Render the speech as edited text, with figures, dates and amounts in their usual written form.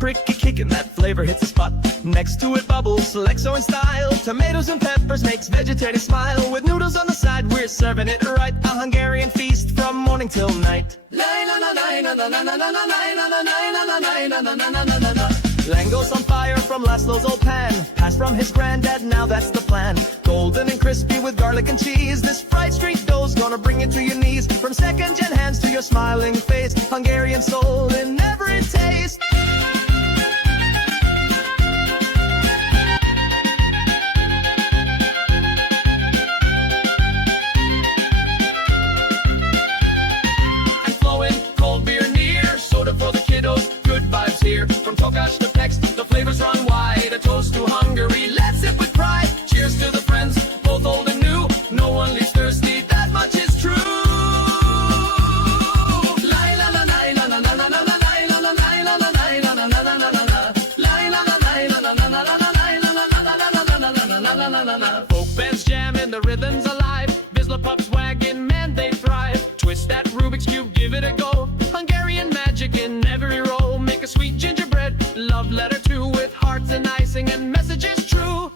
Paprika kickin, that flavor hits the spot. Next to it bubbles, Lecsó in style. Tomatoes and peppers makes vegetarian smile. With noodles on the side, we're serving it right. A Hungarian feast from morning till night. Lángos on fire from Laszlo's old pan. Passed from his granddad, now that's the plan. Golden and crispy with garlic and cheese. This fried street dough's gonna bring you to your knees. From second-gen hands to your smiling face. Hungarian soul in every taste. And flowing cold beer near. Soda for the kiddos, good vibes here. From Gulyás to text, the flavors run wide. A toast to Hungary, let's sip with pride. Cheers to the friends, both old and new. No one leaves thirsty, that much is true. Folk bands jam and the rhythm's alive. Vizsla pups wagging, man they thrive. Twist that Rubik's cube, give it a go. Hungarian magic in every roll. Make a sweet gingerbread, love letter too. With hearts and icing and messages true.